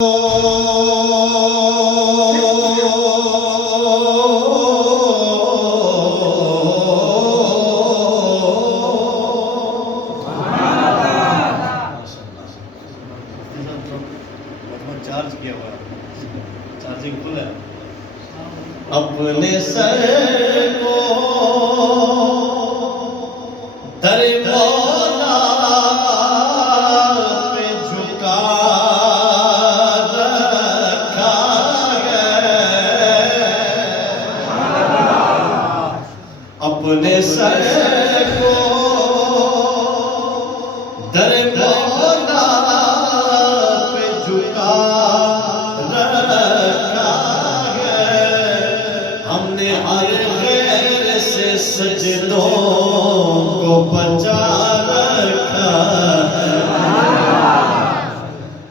Charge کیا ہوا charging فل ہے. اپنے سر کو در مولا پہ جھکا رکھا ہے. اپنے سر کو در مولا پہ جھکا سجدوں کو بچا رکھا ہے.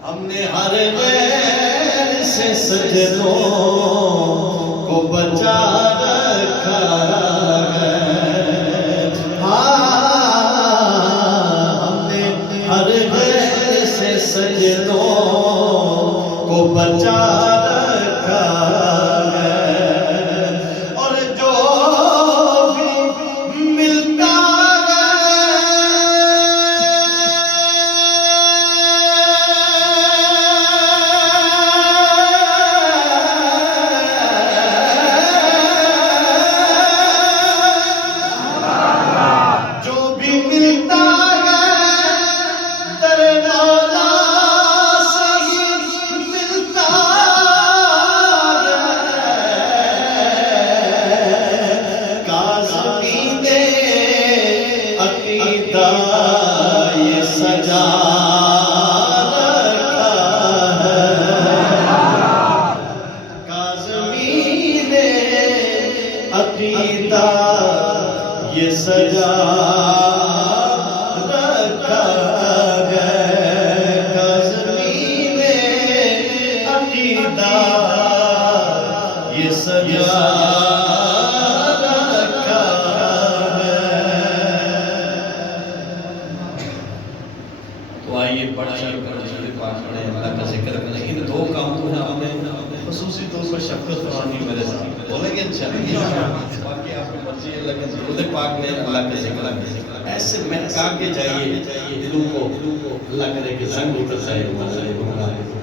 ہم نے ہر غیر سے سجدوں کو بچا رکھا ہے. ہم نے ہر غیر سے سجدوں کو بچا رکھا ہے. یہ سجا رکھا ہے. کاظمی نے عقیدہ یہ سجا رکھا ہے. کاظمی نے عقیدہ یہ سجا اللہ کا ذکر کریں. ان دو کاموں میں آپ نے خصوصی طور پر شفقت فرمانی میرے ساتھ بولیں گے انشاءاللہ. باقی آپ کی مرضی ہے لیکن درود پاک میں اللہ کا ذکر ایسے مہکا کے جائیے دلوں کو. اللہ کرے کہ زنگ اتر جائے.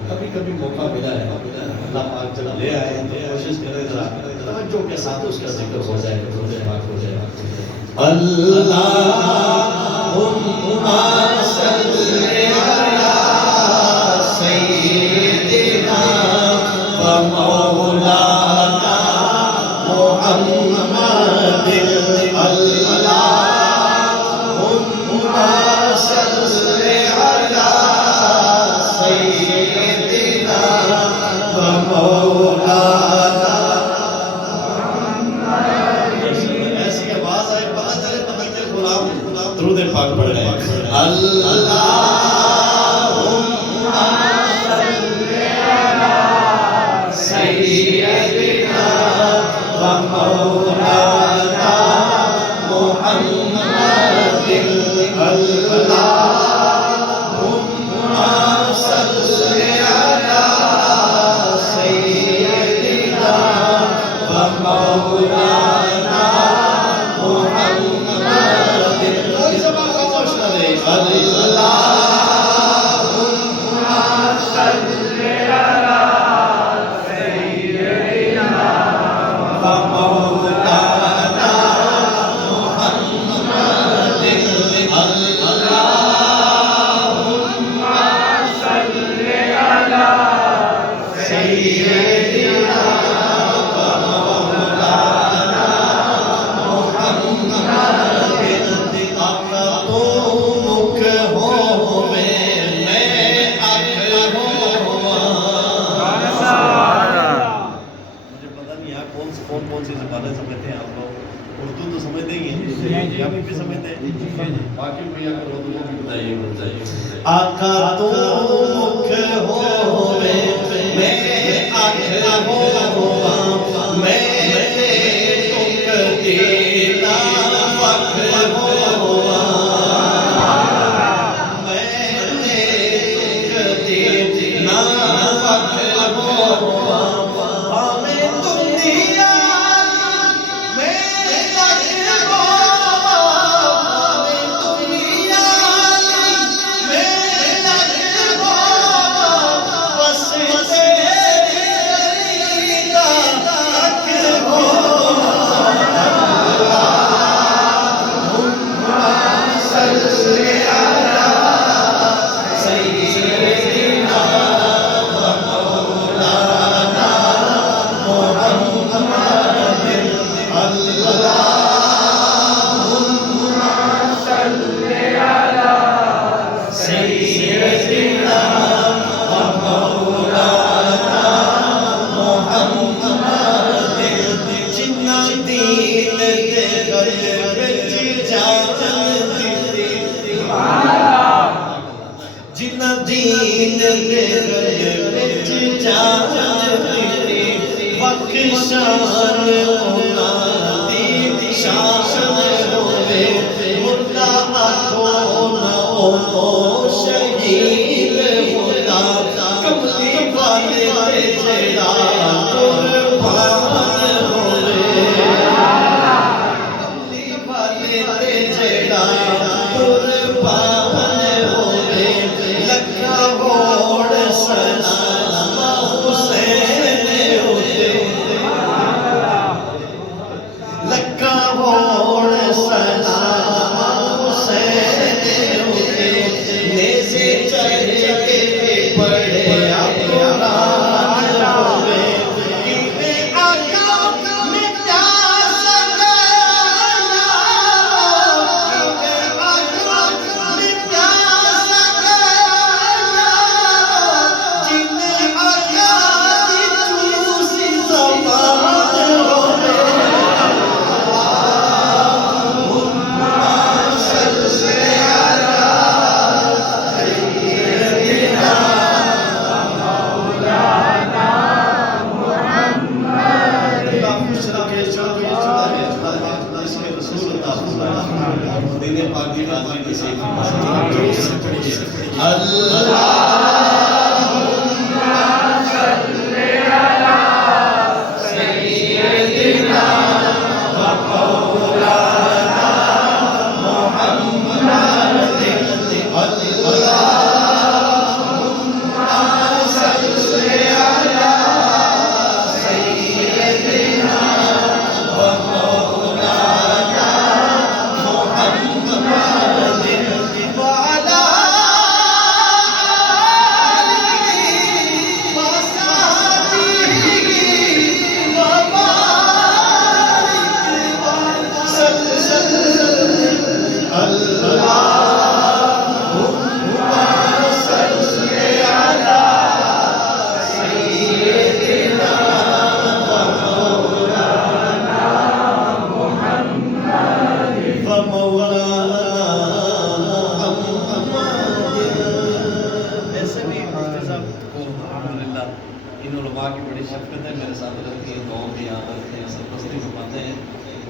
کبھی کبھی موقع ملا ہے اللہ پاک جب لے آئے تو کوشش کرے ذرا توجہ کے ساتھ اس کا ذکر ہو جائے درود پاک ہو جائے. اللہم صلی سیدنا و مولانا محمد. اللہم صلی سیدنا و مولانا. ایسی آواز آئے پتہ چلے تبجل غلام درود پاک پڑھ رہے ہیں. سیدنا و مولانا محمد. اللہم صلی علی سیدنا و مولانا محمد. کوئی زبان خاموش نہ رہے. اللہم صلی علی سیدنا و مولانا محمد. اللہم صلی علی سیدنا و مولانا محمد. آقا تو مکھ ہووے میں اکھ ہوا. مجھے پتہ نہیں یہاں کون سی زبانیں سمجھتے ہیں آپ لوگ. اردو تو سمجھتے ہی ہیں, پنجابی بھی سمجھتے ہیں, باقی کوئی اگر ہو تو وہ بھی بتائیے. آقا تو مکھ ہووے میں اکھ ہوا. میں تک دینا وکھ ہوا. میں تک دینا وکھ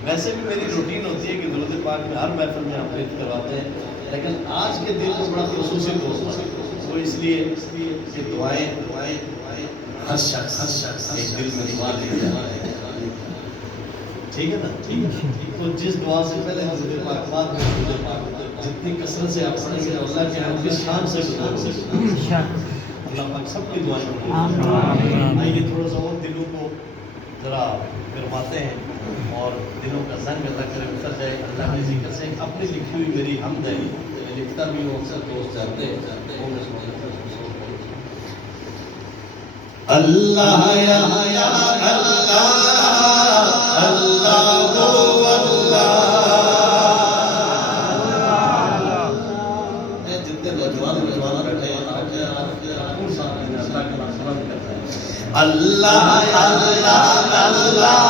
ویسے بھی میری روٹین ہوتی ہے کہ درود پاک میں ہر محفل میں آپ پیش کرواتے ہیں، لیکن آج کے دن کو بڑا خصوصی طور وہ اس لیے کہ دعائیں ہر شخص ایک دل میں دعا لے جائے، ٹھیک ہے نا؟ تو جس دعا سے پہلے درود پاک بعد میں درود پاک جتنی کثرت سے آپ پڑھیں گے اللہ کے ہم کس شان سے اللہ پاک سب کی دعائیں قبول۔ آئیے تھوڑا سا اور دلوں کو ذرا گرماتے ہیں اور دلوں کا زنگ اللہ کرے اتر جائے اللہ کے ذکر سے۔ اپنی لکھی ہوئی میری حمد ہے، میں لکھتا بھی ہوں، اکثر دوست جانتے ہیں وہ میں سمجھتا ہوں۔ اللہ یا اللہ اللہ ہو اللہ، جتنے نوجوان بیٹھے ہیں اللہ اللہ اللہ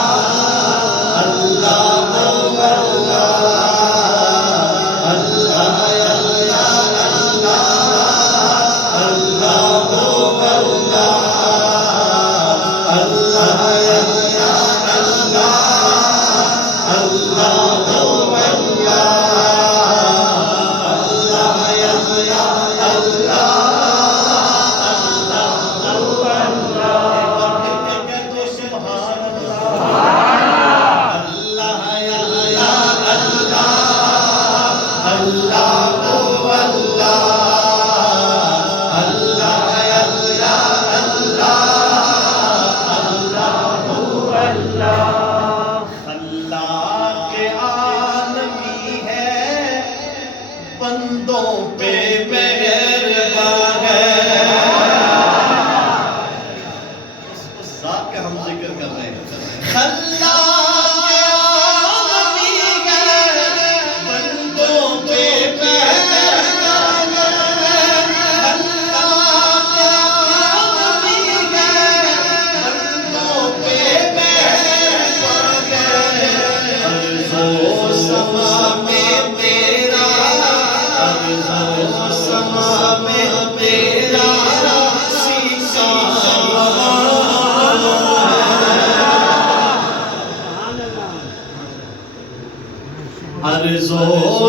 سبحان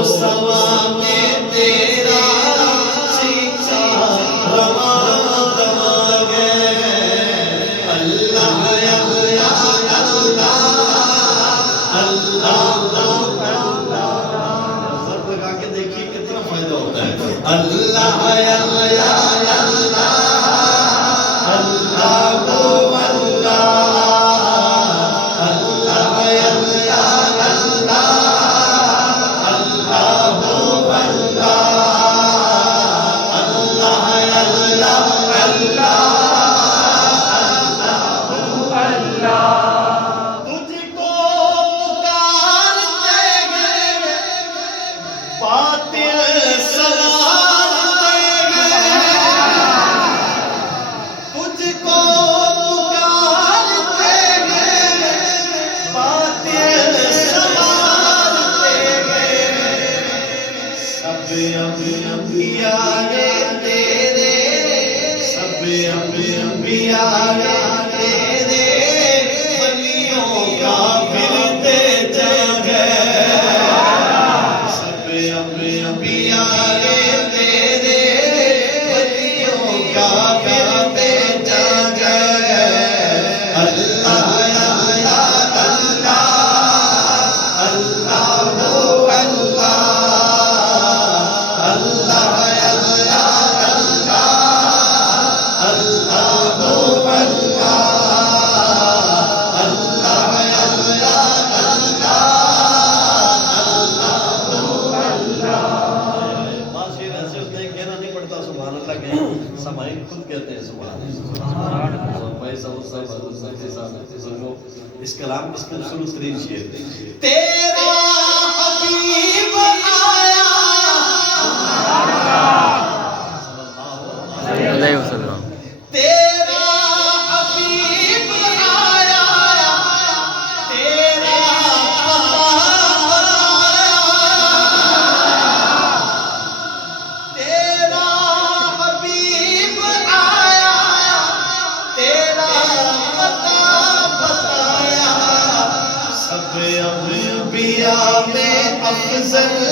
سوا میں تیرا سیکھا رواں دواں گئے اللہ یا اللہ ضرب لگا کے دیکھیے کتنا فائدہ ہوتا ہے اللہ یا سامعین خود کہتے ہیں سبحان اس کلام اس کا خوبصورت ترین شعر تیرا حبیب آیا علیہ وسلم تیرا حبیب آیا تیرا تیرا حبیب آیا تیرا پتہ بتایا سب انبیاء میں افضل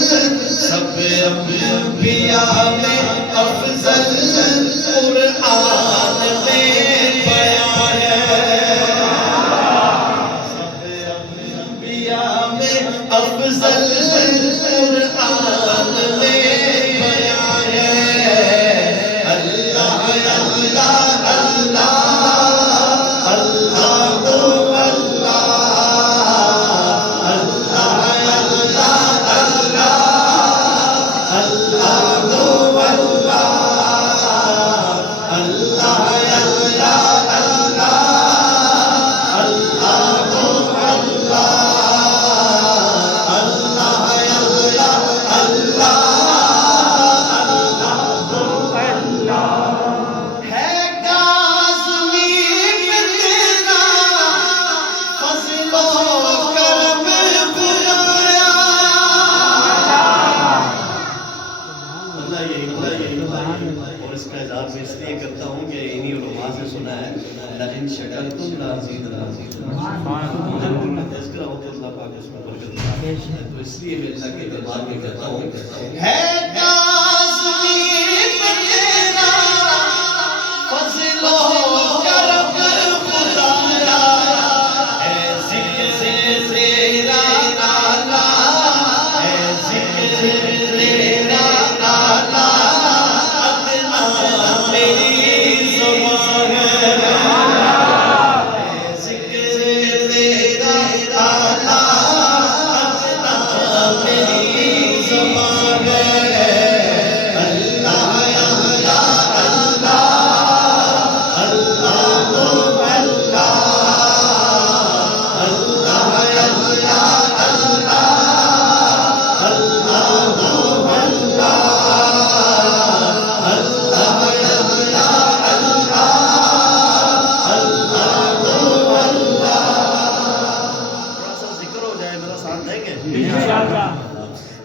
سب انبیاء میں افضل قرآن میں بیان ہے سب انبیاء میں افضل قرآن میں بیان ہے اللہ یا اللہ اور اس کا اظہار میں اس لیے کرتا ہوں کہ انہی علماء سے سنا ہے لَإِن شَكَرْتُمْ لَأَزِيدَنَّكُمْ تذکرہ ہوتا ہے اللہ پاک اس میں برکت دیتا ہے تو اس لیے میں اللہ کے دربار میں کہتا ہوں ہے کاظمی تیرا فضل و کرم خدایا اے ذکر تیرا نالا اے ذکر تیرا نالا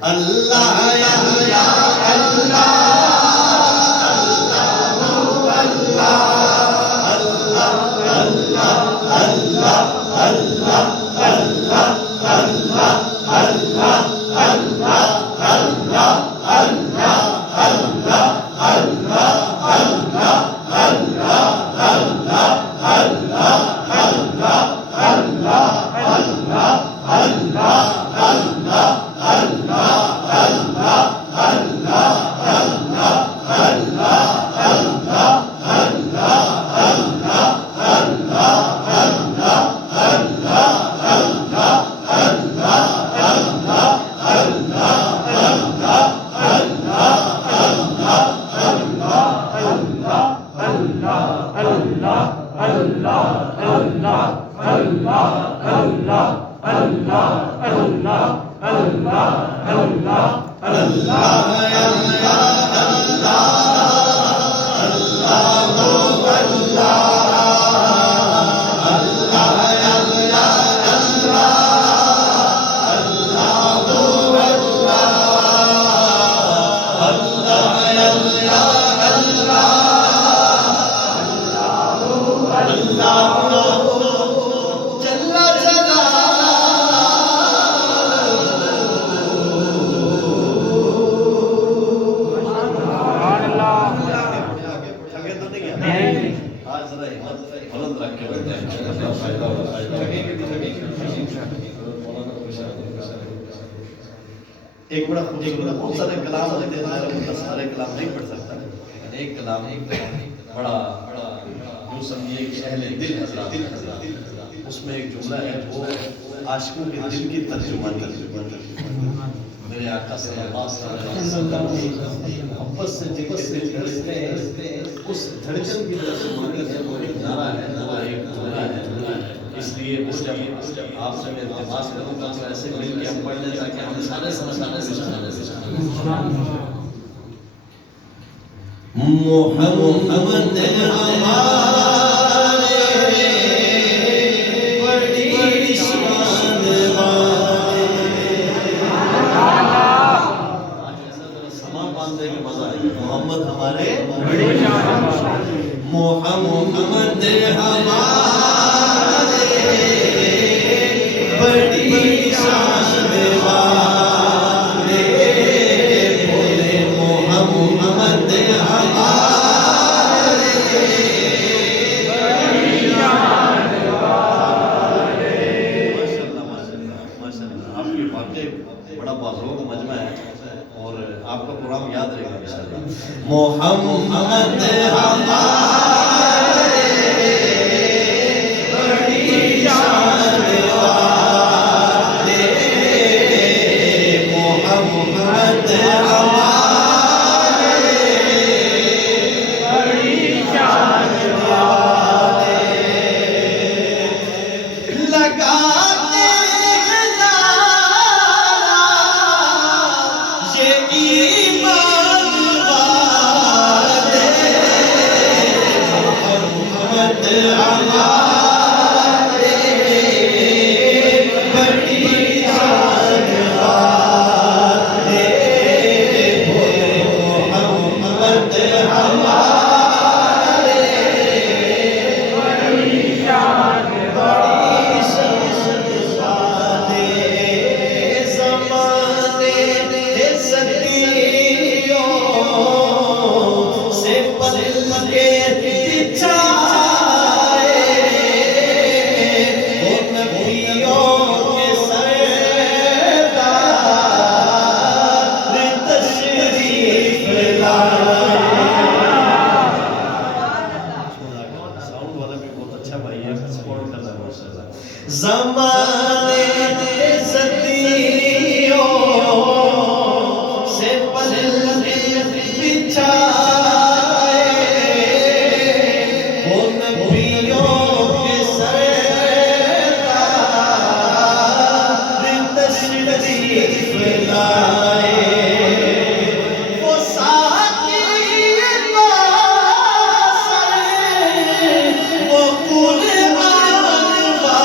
اللہ ایک بڑا خوبصورت بہت سارے کلام ہوتے ہیں، میں سارے کلام نہیں پڑھ سکتا، لیکن ایک کلام بڑا جو سمجھیے کہ اہل دل حضرات اس میں ایک جملہ ہے وہ عاشقوں کے دل کی ترجمانی میرے آقا صلی اللہ علیہ وسلم کی محبت سے جن کے دل دھڑکتے ہیں اس دھڑکن کی ترجمانی ہے، وہ ایک نعرہ ہے، وہ ایک جملہ ہے، اس لیے آپ سے میں التماس کروں گا کہ ایسے مل کے ہم پڑھ لیں تاکہ ہم سارے سمجھانے سے محمد ہمارے بڑی شان والے سامان باندھنے کے مزہ آئے گا۔ محمد ہمارے بڑی شان والے، محمد ہمارے بڑی شان والے، بولے محمد ہمارے بڑی شان والے۔ ماشاءاللہ ماشاءاللہ ماشاءاللہ، آپ کی واقعی بڑا بازوق مجمع ہے اور آپ کا پروگرام یاد رہے گا انشاءاللہ۔ محمد ہمارے بڑی شان والے، محمد ہمارے بڑی شان والے، لگاتے ہیں نعرہ یہ ایمان والے، محمد ہمارے بڑی شان والے، محمد ہمارے بڑی شان والے، زمانے صدیوں سے پل کے بچھائے، وہ نبیوں کے سردار تشریف لائے۔ ساؤنڈ والا بھی بہت اچھا بھائی ہے، سپورٹ کر رہا ہے ماشاءاللہ۔ زمانے صدیوں سے پل کے بچھائے، وہ نبیوں کے سردار تشریف لائے، وہ ساقی ناصر، وہ قرآن والے،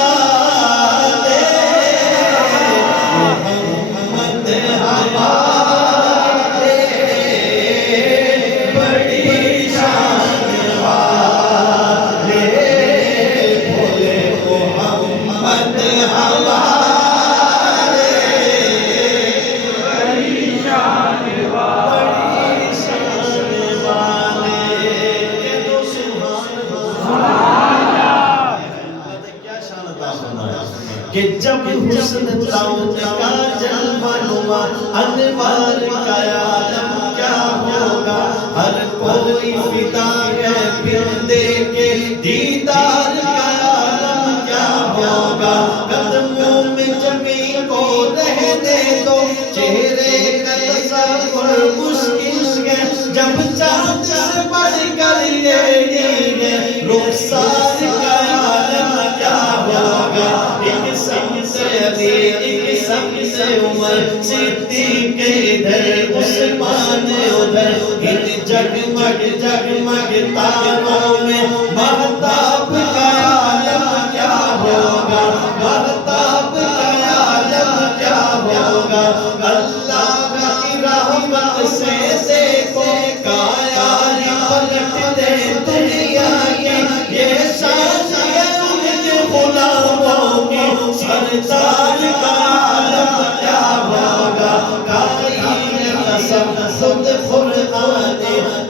کہ جب حسن تاؤں کا جلوہ نما انوار کا عالم کیا ہوگا ہر کوئی فدا ہے پھر دیکھے دیدار کا عالم کیا ہوگا قدموں میں جمی کو رہنے دو چہرے کا تصور مشکل ہے جب چاند سے بڑھ کر یہ ہے رخسار کا عالم کیا ہوگا ایک سمت علی ایک سمت عمر صدیق ادھر عثمان ادھر ان جگمگ جگمگ تاروں میں مہتاب کا عالم کیا ہوگا مہتاب کا عالم کیا ہوگا اللہ کی رحمت سے دیکھو کایا پلٹ دے دنیا کی یہ شان ہے ان کے غلاموں کی سردار کا عالم کیا ہوگا قائل قسم خود قرآن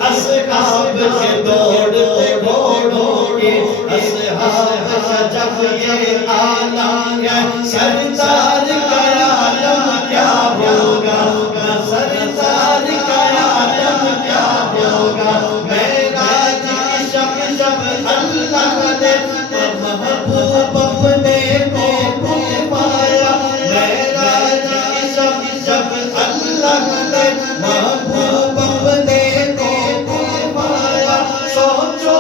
اصحاب کے دوڑتے گھوڑوں کی اصحاب کا جب یہ عالم ہے سردار کا عالم کیا ہوگا سردار کا عالم کیا ہوگا معراج کی شب جب اللہ نے محبوب اپنے کو پایا معراج کی شب جب اللہ نے محبوب اپنے کو پایا سوچو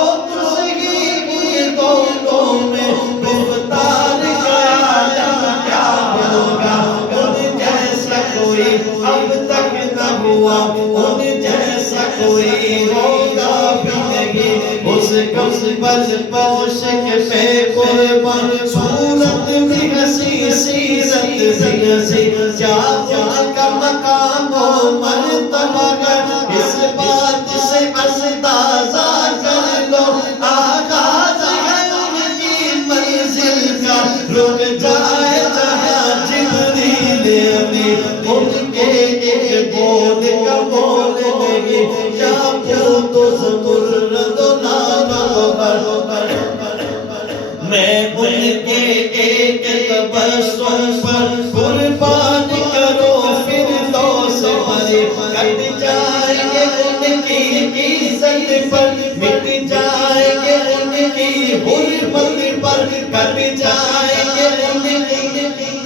زندگی دونوں میں گفتار کا عالم کیا ہوگا ان جیسا کوئی اب تک نہ ہوا ان جیسا کوئی ہوگا بھی نہیں اس بل پوش کے پہ قربان صورت بھی ہسی سیرت بھی ہسی کیا ان کا مقام و مرتبہ ہے اس بات سے اندازہ کر لو آغاز ہے ان کی منزل کا رک جائے جہاں جبریل امین ان کے ایک بول کا بول نہیں یا پوت و زمرد و میں ان کے ایک تبسم پر قربان کرو پھر دوست مرے کٹ جائیں گے ان کی عزت پر مٹ جائیں گے ان کی حرمت پر کٹ جائیں گے ان کی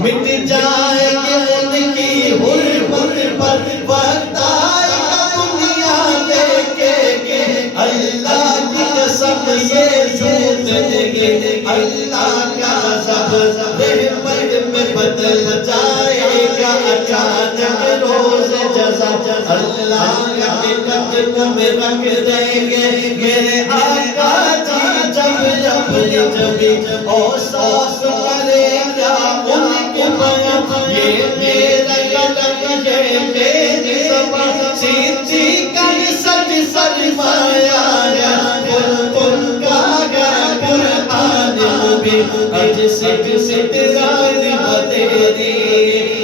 مٹ جائیں گے ان کی حرمت پر وقت آئے گا دنیا دیکھے گے اللہ کی قسم یہ جھوٹ نہیں اللہ کا عذاب رحمت میں بدل جائے گا اچانک روز جزا اللہ کے قدم میں رکھ دیں گے میرے آقا جی جب اوصاف کرے گا ان کے بیان یہ میرا قلم یہ میری زبان صدیق کا سج سرمایا ان کا قرآن مبین اج سج ستراج تیری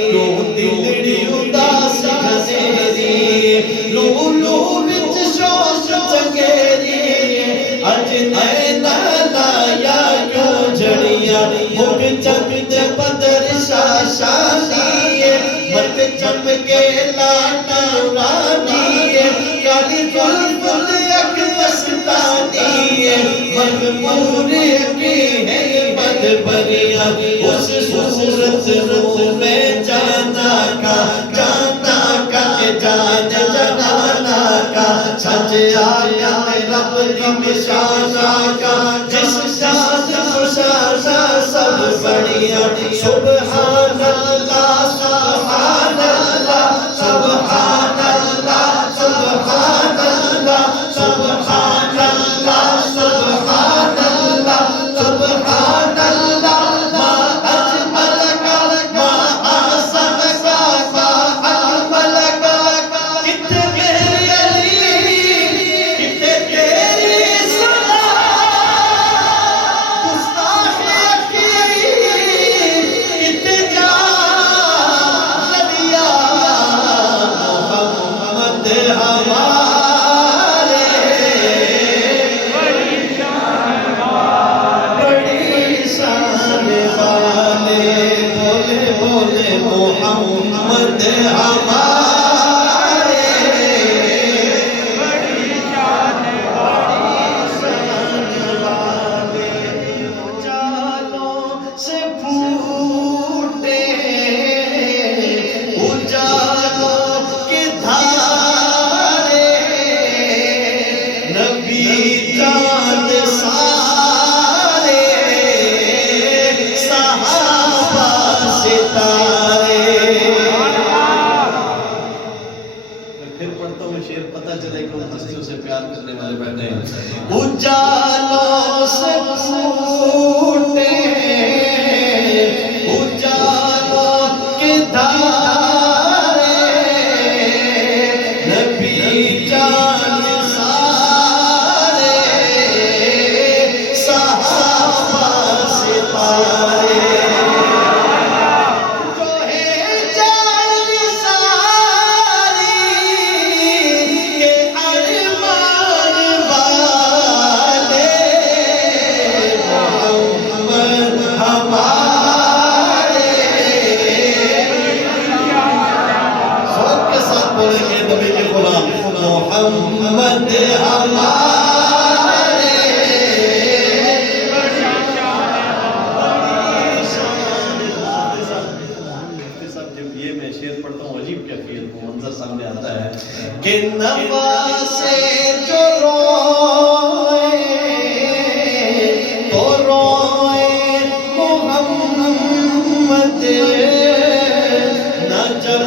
کیوں دلڑی اداس گھسیری لو لو وچ شوش چنگیری اج نینا لایا کیوں جھڑیاں مک چمک بدر شاشانی مت چمکے لاٹا رانی کالی بلبل اک مستانی مغمور کی ہے مدبریاں اس صورت رو میں جانا کا جان جنانا کا سج آیا رب نشانہ کا جس شان خوشانہ سب بڑھیا سبحان اللہ سبحان اللہ سبحان اللہ سبحان اللہ سبحان اللہ سبحان اللہ سبحان اللہ ما اجمل کا ما احسن کا ما اجمل کا کتنے علی کتنے صدا گستاخ کی کتنے چھوٹے اجالوں کے دھارے نبی جان سارے صحابہ ستارے جو ہے جان ساری کے ارمان والے محمد ہمارے سب کے ساتھ بولیں گے نبی کے غلام محمد ہمارے جب یہ میں شعر پڑھتا ہوں عجیب کیفیت وہ منظر سامنے آتا ہے کہ نواسے جو روئے تو روئے محمد نہ جب